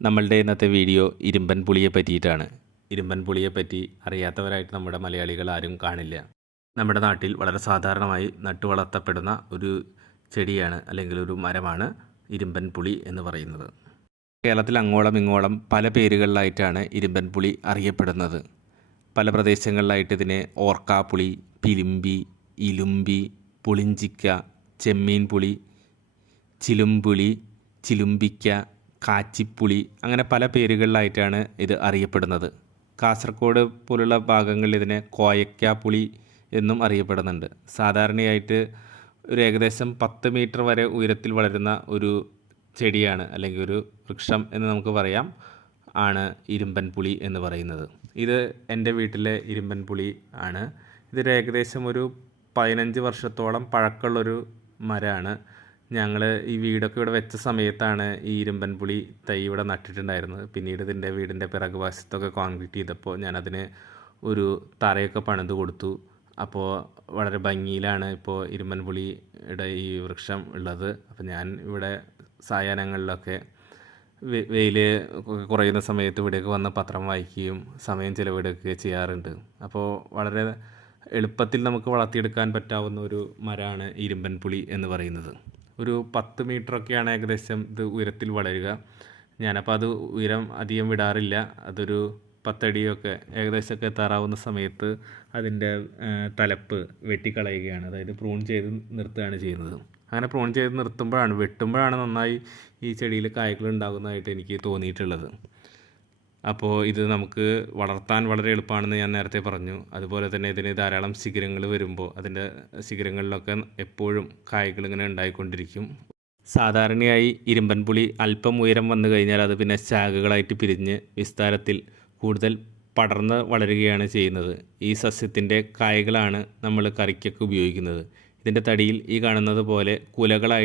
നമ്മളുടെ ഇന്നത്തെ വീഡിയോ ഇരുമ്പൻ പുളിയെ പറ്റിയിട്ടാണ്. ഇരുമ്പൻ പുളിയെ പറ്റി അറിയാത്തവരായിട്ട് നമ്മുടെ മലയാളികൾ ആരും കാണില്ല. നമ്മുടെ നാട്ടിൽ വളരെ സാധാരണമായി നട്ടുവളർത്തപ്പെടുന്ന ഒരു ചെടിയാണ് അല്ലെങ്കിൽ ഒരു മരമാണ് ഇരുമ്പൻ പുളി എന്ന് പറയുന്നത്. കേരളത്തിൽ അങ്ങോളം ഇങ്ങോളം പല പേരുകളിലായിട്ടാണ് ഇരുമ്പൻ പുളി അറിയപ്പെടുന്നത്. പല പ്രദേശങ്ങളിലായിട്ട് ഇതിനെ ഓർക്കാപ്പുളി പിലിമ്പി ഇലുമ്പി പുളിഞ്ചിക്ക ചെമ്മീൻ പുളി ചിലുംപുളി ചിലുമ്പിക്ക കാച്ചിപ്പുളി അങ്ങനെ പല പേരുകളിലായിട്ടാണ് ഇത് അറിയപ്പെടുന്നത്. കാസർഗോഡ് പോലുള്ള ഭാഗങ്ങളിൽ ഇതിനെ കോയക്കാപ്പുളി എന്നും അറിയപ്പെടുന്നുണ്ട്. സാധാരണയായിട്ട് ഒരു ഏകദേശം പത്ത് മീറ്റർ വരെ ഉയരത്തിൽ വളരുന്ന ഒരു ചെടിയാണ് അല്ലെങ്കിൽ ഒരു വൃക്ഷം എന്ന് നമുക്ക് പറയാം. ആണ് ഇരുമ്പൻ പുളി എന്ന് പറയുന്നത്. ഇത് എന്റെ വീട്ടിലെ ഇരുമ്പൻ പുളി ആണ്. ഇതൊരു ഏകദേശം ഒരു പതിനഞ്ച് വർഷത്തോളം പഴക്കമുള്ളൊരു മരമാണ്. ഞങ്ങൾ ഈ വീടൊക്കെ ഇവിടെ വെച്ച സമയത്താണ് ഈ ഇരുമ്പൻ പുളി തൈ ഇവിടെ നട്ടിട്ടുണ്ടായിരുന്നത്. പിന്നീട് ഇതിന്റെ വീടിന്റെ പിറകു വശത്തൊക്കെ കോൺക്രീറ്റ് ചെയ്തപ്പോൾ ഞാനതിന് ഒരു തറയൊക്കെ പണിത് കൊടുത്തു. അപ്പോൾ വളരെ ഭംഗിയിലാണ് ഇപ്പോൾ ഇരുമ്പൻ പുളിയുടെ ഈ വൃക്ഷം ഉള്ളത്. അപ്പോൾ ഞാൻ ഇവിടെ സായാഹ്നങ്ങളിലൊക്കെ വെയിൽ കുറയുന്ന സമയത്ത് ഇവിടെയൊക്കെ വന്ന് പത്രം വായിക്കുകയും സമയം ചിലവിടുകയൊക്കെ ചെയ്യാറുണ്ട്. അപ്പോൾ വളരെ എളുപ്പത്തിൽ നമുക്ക് വളർത്തിയെടുക്കാൻ പറ്റാവുന്ന ഒരു മരമാണ് ഇരുമ്പൻ പുളി എന്ന് പറയുന്നത്. ഒരു പത്ത് മീറ്ററൊക്കെയാണ് ഏകദേശം ഇത് ഉയരത്തിൽ വളരുക. ഞാനപ്പോൾ അത് ഉയരം അധികം വിടാറില്ല. അതൊരു പത്തടിയൊക്കെ ഏകദേശമൊക്കെ എത്താറാവുന്ന സമയത്ത് അതിന്റെ തലപ്പ് വെട്ടിക്കളയുകയാണ്. അതായത് പ്രൂൺ ചെയ്ത് നിർത്തുകയാണ് ചെയ്യുന്നത്. അങ്ങനെ പ്രൂൺ ചെയ്ത് നിർത്തുമ്പോഴാണ് വെട്ടുമ്പോഴാണ് നന്നായി ഈ ചെടിയിൽ കായ്കൾ ഉണ്ടാകുന്നതായിട്ട് എനിക്ക് തോന്നിയിട്ടുള്ളത്. അപ്പോൾ ഇത് നമുക്ക് വളർത്താൻ വളരെ എളുപ്പമാണെന്ന് ഞാൻ നേരത്തെ പറഞ്ഞു. അതുപോലെ തന്നെ ഇതിന് ധാരാളം ശിഖരങ്ങൾ വരുമ്പോൾ അതിന്റെ ശിഖരങ്ങളിലൊക്കെ എപ്പോഴും കായ്കൾ ഇങ്ങനെ ഉണ്ടായിക്കൊണ്ടിരിക്കും. സാധാരണയായി ഇരുമ്പൻ പുളി അല്പം ഉയരം വന്നു കഴിഞ്ഞാൽ അത് പിന്നെ ശാഖകളായിട്ട് പിരിഞ്ഞ് വിസ്താരത്തിൽ കൂടുതൽ പടർന്ന് വളരുകയാണ് ചെയ്യുന്നത്. ഈ സസ്യത്തിന്റെ കായ്കളാണ് നമ്മൾ കറിക്കൊക്കെ ഉപയോഗിക്കുന്നത്. ഇതിന്റെ തടിയിൽ ഈ കാണുന്നത് പോലെ കുലകളായി